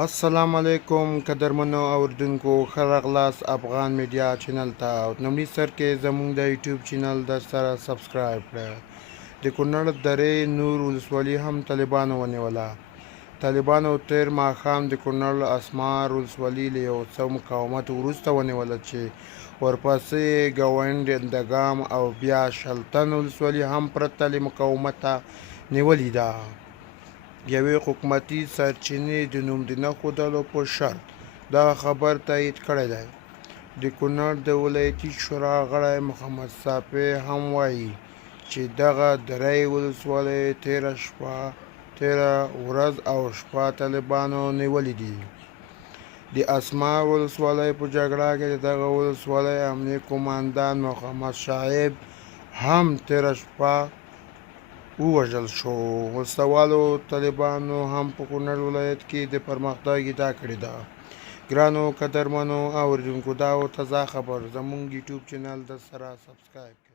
السلام علیکم قدرمنو اوردونکو ښه راغلاست افغان میډیا چینل ته او لومړي سر کې زموږ د یوټیوب چینل در سره سبسکرایب کړه. د کونړ درې نور ولسوالي هم طالبانو ونیوله. طالبانو تیر ماښام د کونړ اسمار ولسوالي له یو څه مقاومت وروسته ونیوله چې ورپسې ګاونډ دګام او بیا شلتن ولسوالي هم پرته له مقاومته نیولې ده. یوې حکومتي سرچینې د نوم د نه ښودلو په شرط دغه خبر تایید کړی دی. د کونړ د ولایتي شورا غړی محمد صافی هم وایي چې دغه درې ولسوالۍ تېره ورځ او شپه طالبانو نیولې دي. د اسمار ولسوالۍ په جګړه کې د دغه ولسوالۍ امنیه قوماندان محمد شعیب هم تېره شپه ووژل شو. وسله والو طالبانو هم په کونړ ولایت کې د پرمختګ ادعا کړې ده. ګرانو قدرمنو اوریدونکو دا و تازه خبر زموږ یوټیوب چینل در سره سبسکرایب کړئ.